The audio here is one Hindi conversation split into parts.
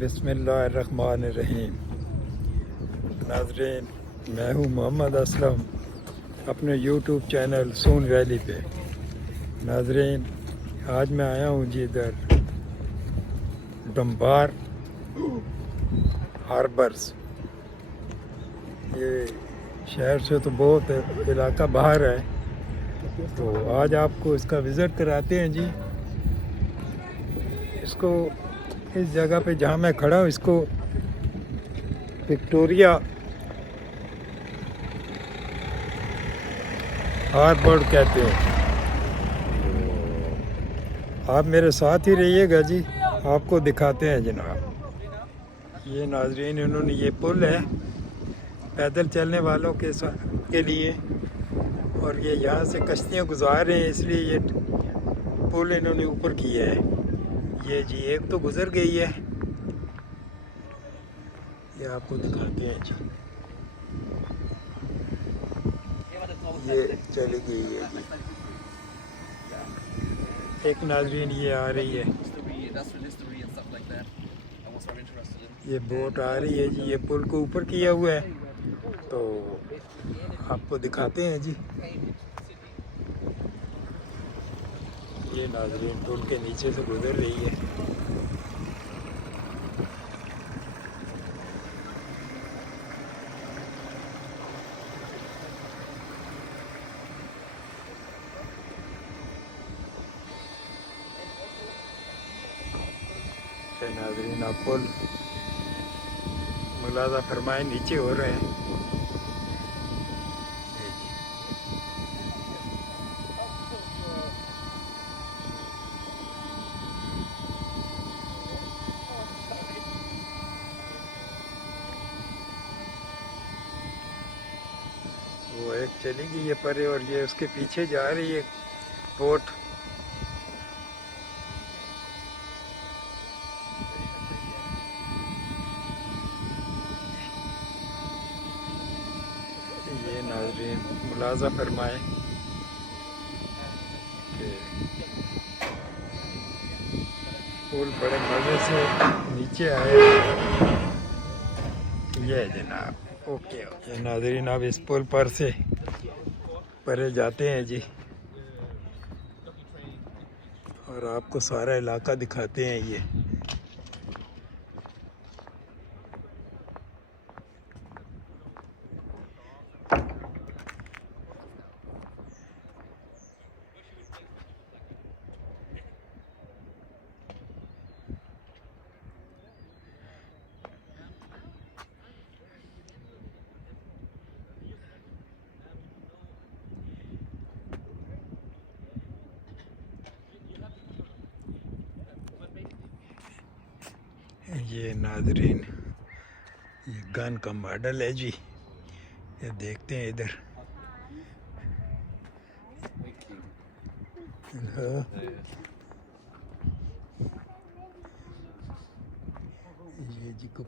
बिस्मिल्लाहिर्रहमानिर्रहीम। नाज़रीन, मैं हूँ मोहम्मद असलम अपने यूट्यूब चैनल सून वैली पे। नाज़रीन, आज मैं आया हूँ जी इधर डंबार हार्बर्स। ये शहर से तो बहुत इलाका बाहर है, तो आज आपको इसका विज़िट कराते हैं जी। इसको इस जगह पे जहाँ मैं खड़ा हूँ इसको विक्टोरिया हार्बर कहते हैं। आप मेरे साथ ही रहिएगा जी, आपको दिखाते हैं जनाब। ये नाजरीन, इन्होंने ये पुल है पैदल चलने वालों के लिए, और ये यहाँ से कश्तियाँ गुजार रहे हैं, इसलिए ये पुल इन्होंने ऊपर किया है। ये जी एक तो गुजर गई है, ये आपको दिखाते हैं जी। ये चली गई है जी। एक नाजरीन ये आ रही है, ये बोट आ रही है जी। ये पुल को ऊपर किया हुआ है, तो आपको दिखाते हैं जी। ये नाजरीन पुल के नीचे से गुजर रही है। नाजरीन, आप पुल मुलाजा फरमाए नीचे हो रहे हैं। वो एक चली गई है परे, और ये उसके पीछे जा रही है बोट। ये नाज़रीन मुलाजा फरमाए कि पुल बड़े मज़े से नीचे आए। ये जनाब, ओके। ये नाज़रीन, अब इस पुल पर से परे जाते हैं जी, और आपको सारा इलाका दिखाते हैं। ये ये नाजरीन, ये गन का मॉडल है जी। ये देखते हैं इधर। ये जी को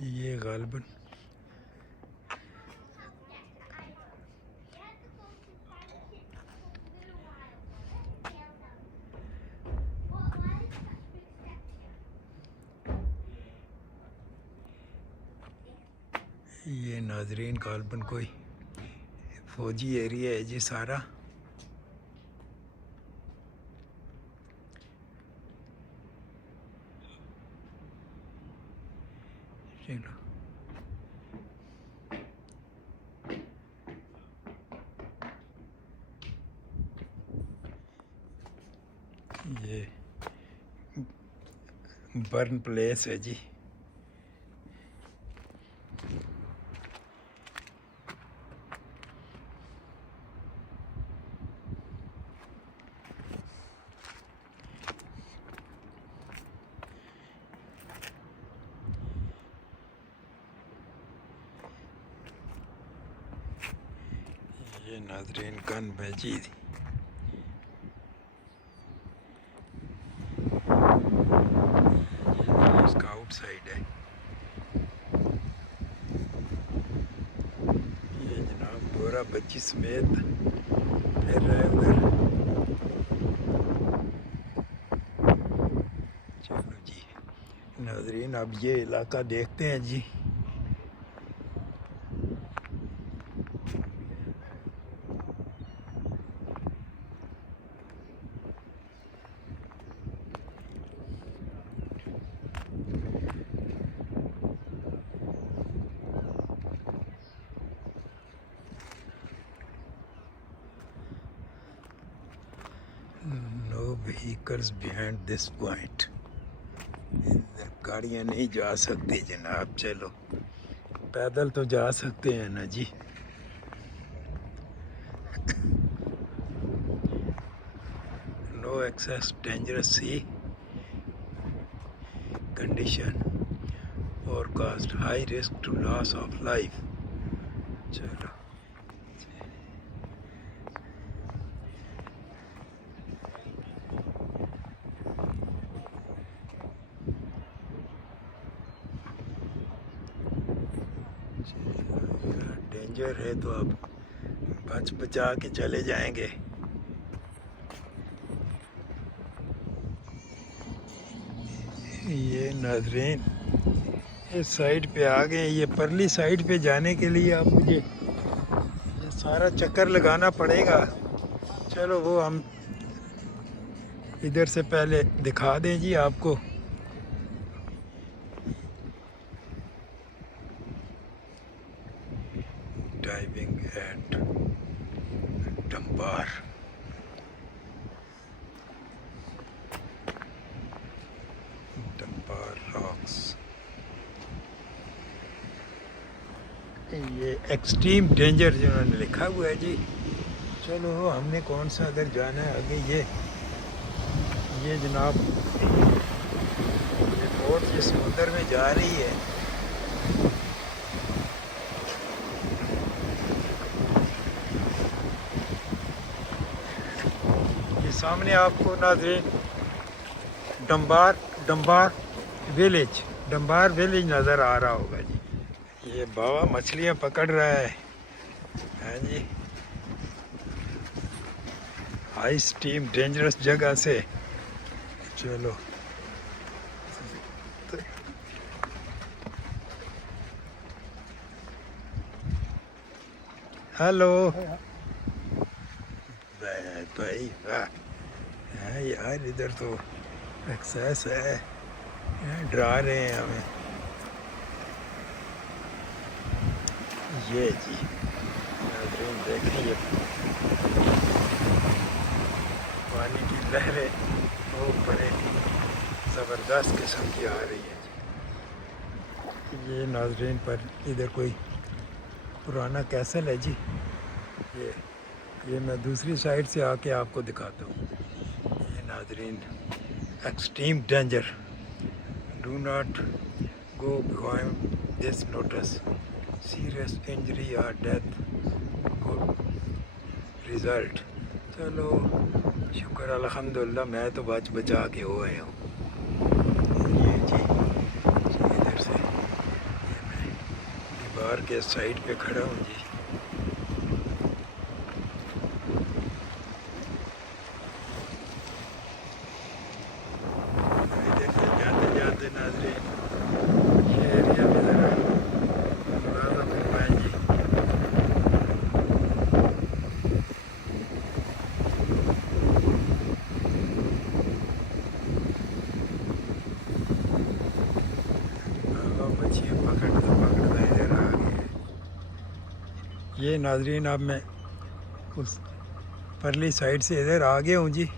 ये गालबन ये नाजरीन गालबन कोई फौजी एरिया है जी सारा। चलो, ये बर्न प्लेस है जी। ये नाजरीन गन भेजी इसका आउटसाइड है। ये जनाब बोरा बच्ची समेत फिर रहे हैं उधर। चलो जी नाज़रीन, अब ये इलाका देखते हैं जी। No vehicles behind this point. इधर गाड़ियाँ नहीं जा सकती जनाब। चलो पैदल तो जा सकते हैं ना जी। No access, dangerous sea condition, forecast high risk to loss of life. चलो डेंजर है तो अब बच बचा के चले जाएंगे। ये नाज़रीन इस साइड पे आ गए। ये परली साइड पे जाने के लिए अब मुझे ये सारा चक्कर लगाना पड़ेगा। चलो वो हम इधर से पहले दिखा दें जी आपको। Diving at Dumbar. Dumbar rocks. ये एक्सट्रीम डेंजर जिन्होंने लिखा हुआ है जी। चलो हमने कौन सा अगर जाना है आगे। ये जनाब ये बोट ये समुद्र में जा रही है। ये सामने आपको नाज़रीन डंबार विलेज नज़र आ रहा होगा जी। ये बाबा मछलियाँ पकड़ रहा है। हाँ जी हाई स्टीम डेंजरस जगह से। चलो हेलो भाई वाह यार इधर तो एक्सेस है। डरा रहे हैं हमें। ये जी नाज़रीन देखें ये पानी की लहरें वो बड़े ज़बरदस्त किस्म की आ रही है जी। ये नाज़रीन पर इधर कोई पुराना कैसल है जी। ये मैं दूसरी साइड से आके आपको दिखाता हूँ। ये नाज़रीन extreme danger, do not go behind this notice, serious injury और डेथ गुड रिज़ल्ट। चलो शुक्र अल्हम्दुलिल्लाह मैं तो बच बचा के हो आया हूँ। ये जी इधर से ये मैं दीवार के साइड पे खड़ा हूँ जी। इधर से जाते जाते नाज़रीन ये एरिया में ज़रा अंदाज़ा फरमाएं जी। मछलियाँ पकड़ता इधर आ गए। ये नाज़रीन अब मैं उस परली साइड से इधर आ गया हूँ जी।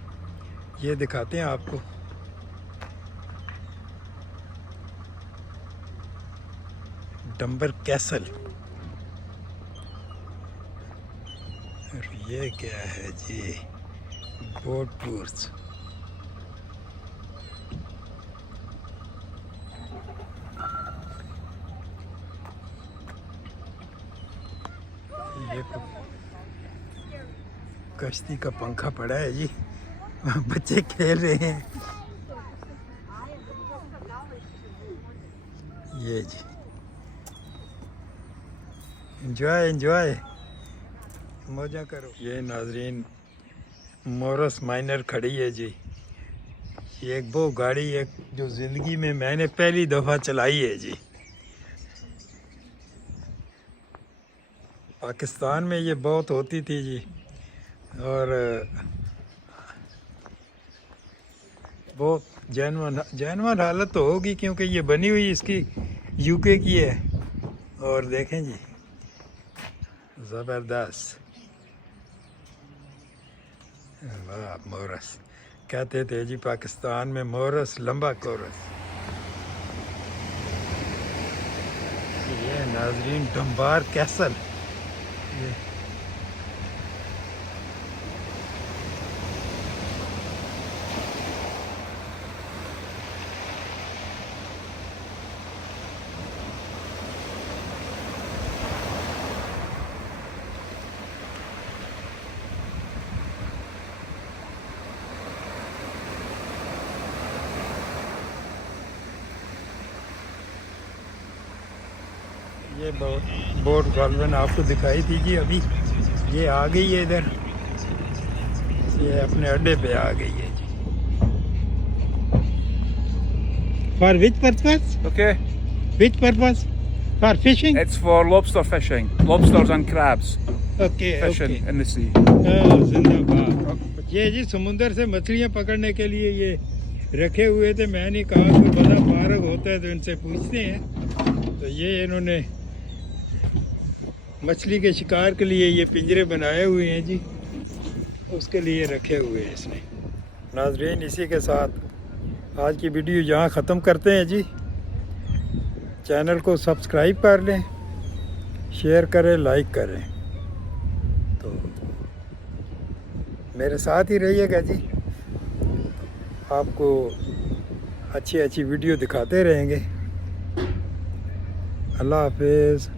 ये दिखाते हैं आपको। Dumber castle. और ये क्या है जी बोट टूर्स। ये कश्ती का पंखा पड़ा है जी। बच्चे खेल रहे हैं। ये जी एंजॉय मौजा करो। ये नाज़रीन मोरस माइनर खड़ी है जी। ये एक वो गाड़ी है जो ज़िंदगी में मैंने पहली दफ़ा चलाई है जी। पाकिस्तान में ये बहुत होती थी जी, और बहुत जानवर हालत तो होगी क्योंकि ये बनी हुई इसकी यूके की है। और देखें जी, ज़बरदस्त, वाह। मोरस कहते थे जी पाकिस्तान में, मोरस लंबा कोरस। ये नाजरीन डंबार कैसल, ये ये बोट गालवन आपको दिखाई थी जी अभी। ये आ गई है इधर, ये अपने अड्डे पे आ गई है जी। For which purpose? Okay, which purpose? For fishing? it's for lobster fishing, lobsters and crabs okay fishing in the sea. जिंदाबाद। ये जी समुंदर से मछलियाँ पकड़ने के लिए ये रखे हुए थे। मैंने कहा कोई बड़ा फारग होता है तो इनसे पूछते हैं। तो ये इन्होंने मछली के शिकार के लिए ये पिंजरे बनाए हुए हैं जी, उसके लिए रखे हुए हैं इसने। नाज़रीन, इसी के साथ आज की वीडियो यहाँ ख़त्म करते हैं जी। चैनल को सब्सक्राइब कर लें, शेयर करें, लाइक करें। तो मेरे साथ ही रहिएगा जी, आपको अच्छी अच्छी वीडियो दिखाते रहेंगे। अल्लाह हाफिज़।